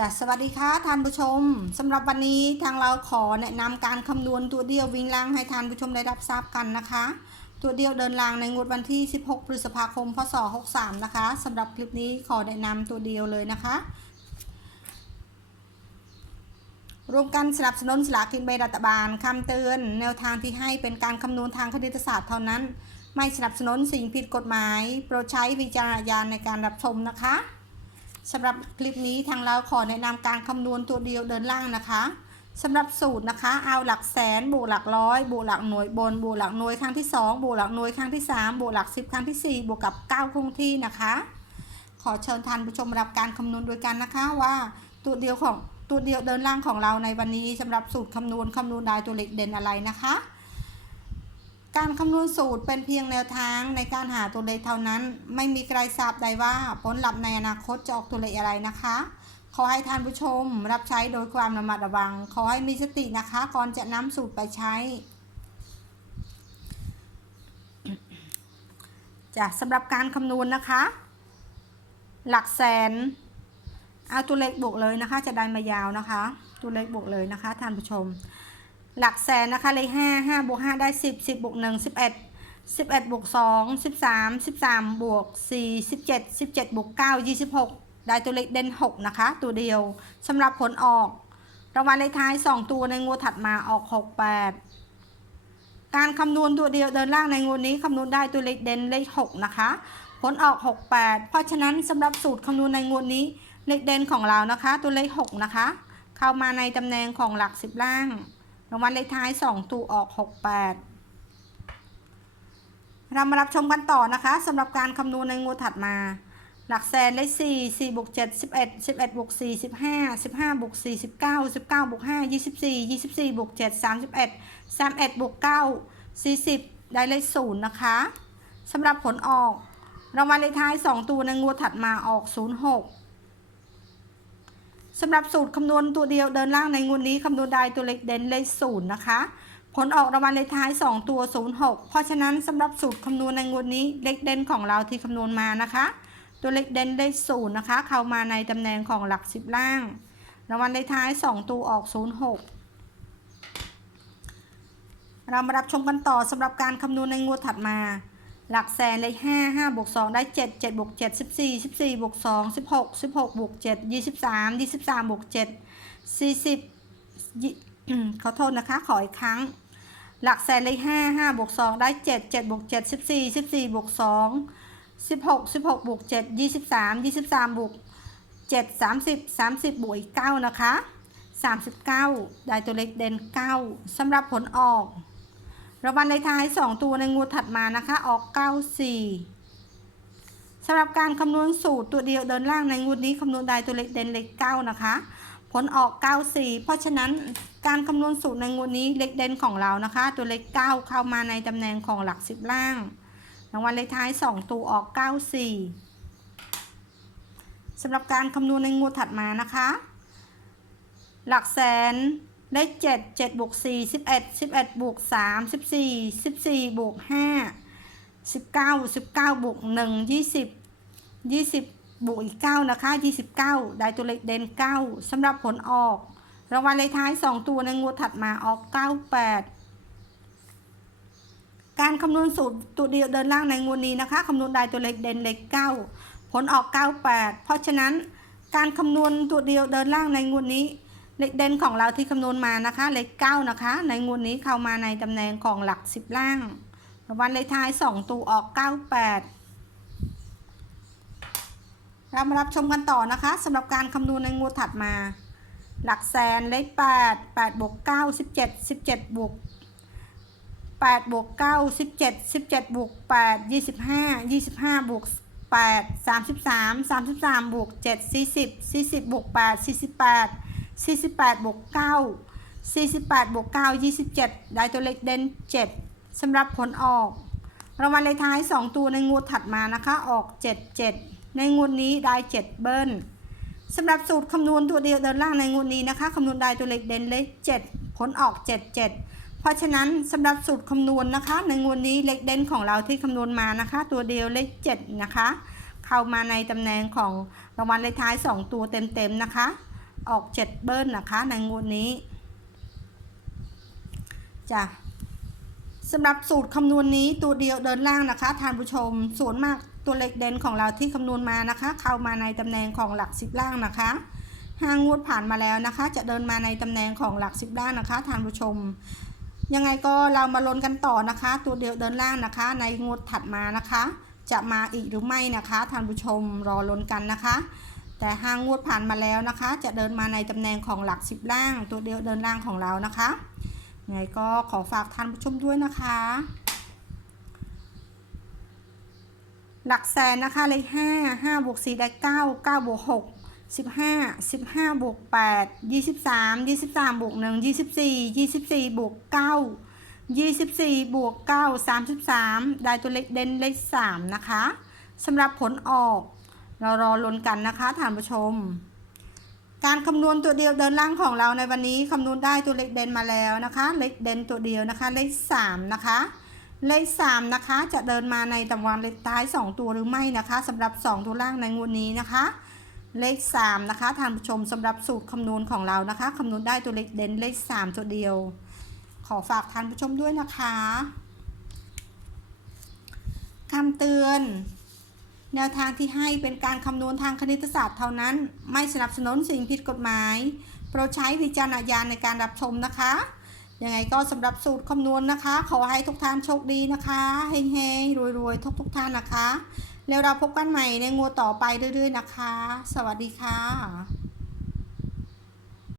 จะสวัสดีค่ะท่านผู้ชมสำหรับวันนี้ทางเราขอแนะนำการคำนวณตัวเดียววิ่งล่างให้ท่านผู้ชมได้รับทราบกันนะคะ ตัวเดียวเดินล่างในงวดวันที่ 16 พฤษภาคม พศ 63 นะคะสำหรับคลิปนี้ขอแนะนำตัวเดียวเลยนะคะ รวมกันสนับสนุนสลากกินแบ่งรัฐบาลคำเตือน แนวทางที่ให้เป็นการคำนวณทางคณิตศาสตร์เท่านั้น ไม่สนับสนุนสิ่งผิดกฎหมาย โปรดใช้วิจารณญาณในการรับชมนะคะ สำหรับคลิปนี้ทางเราขอแนะนำการคำนวณตัวเดียวเดินล่างนะคะสำหรับสูตรนะคะ เอาหลักแสนบวกหลักร้อยบวกหลักหน่วยบนบวกหลักหน่วยครั้งที่ 2 บวกหลักหน่วยครั้งที่ 3 บวกหลัก 10 ครั้งที่ 4 บวกกับ 9 คงที่นะคะ ขอเชิญท่านผู้ชมรับการคำนวณด้วยกันนะคะว่าตัวเดียวของตัวเดียวเดินล่างของเราในวันนี้สำหรับสูตรคำนวณคำนวณได้ตัวเลขเด่นอะไรนะคะ การคำนวณสูตรเป็นเพียงแนวทางในการหาตัวเลขเท่านั้น ไม่มีใครทราบได้ว่าผลลัพธ์ในอนาคตจะออกตัวเลขอะไรนะคะ ขอให้ท่านผู้ชมรับใช้โดยความระมัดระวัง ขอให้มีสตินะคะ ก่อนจะนำสูตรไปใช้จ้ะสำหรับการคำนวณนะคะ หลักแสนเอาตัวเลขบวกเลยนะคะ จะได้มายาวนะคะ ตัวเลขบวกเลยนะคะท่านผู้ชม หลักแสนนะคะเลขห้าห้าบวกห้าได้สิบสิบบวกหนึ่งสิบเอ็ดสิบเอ็ดบวกสองสิบสามสิบสามบวกสี่สิบเจ็ดสิบเจ็ดบวกเก้ายี่สิบหกได้ตัวเลขเด่นหกนะคะ ตัวเดียวสำหรับผลออกรางวัลเลขท้ายสองตัวในงวดถัดมาออกหกแปดการคำนวณตัวเดียวเดินล่างในงวดนี้คำนวณได้ตัวเลขเด่นเลขหกนะคะผลออก 68 เพราะฉะนั้นสำหรับสูตรคำนวณในงวดนี้เลขเด่นของเรานะคะ ตัวเลข 6 นะคะ เข้ามาในตำแหน่งของหลัก 10 ล่าง รางวัลเลขท้าย 2 ตัวออก 68 เรามารับชมกันต่อนะคะสำหรับการคำนวณในงวดถัดมา หลักแสนเลข4 4บวก7 11 11บวก4 15 15บวก4 19 19บวก5 24 24บวก7 31 31บวก9 40 ได้เลข0นะคะสำหรับผลออกรางวัลเลขท้าย 2 ตัวในงวดถัดมาออก 06 สำหรับสูตรคำนวณตัวเดียวเดินล่างในงวดนี้คำนวณได้ตัวเลขเด่นเลข0นย์นะคะ ผลออกรางวัลเลขท้าย 2 ตัว 06 เพราะฉะนั้นสำหรับสูตรคำนวณในงวดนี้เลขเด่นของเราที่คำนวณมานะคะ ตัวเลขเด่นเลข0นะคะ เข้ามาในตำแหน่งของหลัก10ล่างรางวัลเลขท้าย 2 ตัวออก 06 เรามารับชมกันต่อสำหรับการคำนวณในงวดถัดมา หลักแสนเลขห้าห้าบวกสองได้เจ็ดเจ็ดบวกเจ็ดสิบสี่สิบสี่บวกสองสิบหกสิบหกบวกเจ็ดยี่สิบสามยี่สิบสามบวกเจ็ดสี่สิบขอโทษนะคะ ขออีกครั้ง หลักแสนเลขห้าห้าบวกสองได้เจ็ดเจ็ดบวกเจ็ดสิบสี่สิบสี่บวกสองสิบหกสิบหกบวกเจ็ดยี่สิบสามยี่สิบสามบวกเจ็ดสามสิบสามสิบบวกอีกเก้านะคะสามสิบเก้าได้ตัวเลขเด่นเก้าสำหรับผลออก รางวัลในท้าย 2 ตัวในงวดถัดมานะคะ ออก 94สำหรับการคำนวณสูตรตัวเดียวเดินล่างในงวดนี้คำนวณได้ตัวเลขเด่นเลข9นะคะ ผลออก 94 เพราะฉะนั้นการคำนวณสูตรในงวดนี้เลขเด่นของเรานะคะ ตัวเลข 9 เข้ามาในตำแหน่งของหลัก 10 ล่างรางวัลเลขท้าย 2 ตัวออก 94สำหรับการคำนวณในงวดถัดมานะคะ หลักแสน เลขเจ็ดเจ็ดบวกสี่สิบเอ็ดสิบเอ็ดบวกสามสิบสี่สิบสี่บวกห้าสิบเก้าสิบเก้าบวกหนึ่งยี่สิบยี่สิบบวกอีกเก้านะคะยี่สิบเก้าได้ตัวเลขเด่นเก้าสำหรับผลออก รางวัลเลขท้ายสองตัวในงวดถัดมาออกเก้าแปดการคำนวณสูตรตัวเดียวเดินล่างในงวดนี้นะคะคำนวณได้ตัวเลขเด่นเลขเก้าผลออกเก้าแปดเพราะฉะนั้นการคำนวณตัวเดียวเดินล่างในงวดนี้ เลขเด่นของเราที่คำนวณมานะคะ เลข9นะคะ ในงวดนี้เข้ามาในตำแหน่งของหลัก10ล่างรางวัลเลขท้าย2ตัวออก98เรามารับชมกันต่อนะคะสำหรับการคำนวณในงวดถัดมา หลักแสนเลข8 8บวก9 17 17บวก8บวก9 17 17บวก8 25 25บวก8 33 33บวก7 40 40บวก8 48 48บวก9 48บวก9 27 ได้ตัวเลขเด่น7สำหรับผลออกรางวัลเลขท้าย 2 ตัวในงวดถัดมานะคะ ออก 77 ในงวดนี้ได้ 7 เบิ้ลสำหรับสูตรคำนวณตัวเดียวเดินล่างในงวดนี้นะคะคำนวณได้ตัวเลขเด่นเลข7ผลออก 77 เพราะฉะนั้นสำหรับสูตรคำนวณนะคะในงวดนี้เลขเด่นของเราที่คำนวณมานะคะ ตัวเดียวเลข7นะคะ เข้ามาในตำแหน่งของรางวัลเลขท้าย 2 ตัวเต็มๆนะคะ ออกเจ็ดเบิ้ลนะคะในงวดนี้จ้ะสำหรับสูตรคำนวณนี้ตัวเดียวเดินล่างนะคะท่านผู้ชมส่วนมากตัวเลขเด่นของเราที่คำนวณมานะคะ เข้ามาในตำแหน่งของหลักสิบล่างนะคะห้างวดผ่านมาแล้วนะคะ จะเดินมาในตำแหน่งของหลักสิบล่างนะคะท่านผู้ชม ยังไงก็เรามาลุ้นกันต่อนะคะ ตัวเดียวเดินล่างนะคะ ในงวดถัดมานะคะ จะมาอีกหรือไม่นะคะท่านผู้ชมรอลุ้นกันนะคะ แต่หางงวดผ่านมาแล้วนะคะ จะเดินมาในตำแหน่งของหลักสิบล่าง ตัวเดียวเดินล่างของเรานะคะยังไงก็ขอฝากท่านผู้ชมด้วยนะคะ หลักแสนนะคะเลขห้าห้าบวกสี่ได้เก้าเก้าบวกหกสิบห้าสิบห้าบวกแปดยี่สิบสามยี่สิบสามบวกหนึ่งยี่สิบสี่ยี่สิบสี่บวกเก้ายี่สิบสี่บวกเก้าสามสิบสามได้ตัวเลขเด่นเลขสามนะคะสำหรับผลออก เรารอลุ้นกันนะคะท่านผู้ชม การคำนวณตัวเดียวเดินล่างของเราในวันนี้คำนวณได้ตัวเลขเด่นมาแล้วนะคะ เลขเด่นตัวเดียวนะคะ เลขสามนะคะ เลขสามนะคะจะเดินมาในตำวันเลขท้ายสองตัวหรือไม่นะคะสำหรับสองตัวล่างในงวดนี้นะคะ เลขสามนะคะท่านผู้ชมสำหรับสูตรคำนวณของเรานะคะคำนวณได้ตัวเลขเด่นเลขสามตัวเดียว ขอฝากท่านผู้ชมด้วยนะคะคำเตือน แนวทางที่ให้เป็นการคำนวณทางคณิตศาสตร์เท่านั้น ไม่สนับสนุนสิ่งผิดกฎหมายโปรดใช้วิจารณญาณในการรับชมนะคะ ยังไงก็สำหรับสูตรคำนวณนะคะ ขอให้ทุกท่านโชคดีนะคะเฮงๆรวยๆ ทุกทุกท่านนะคะ แล้วเราพบกันใหม่ในงวดต่อไปเรื่อยๆนะคะ สวัสดีค่ะ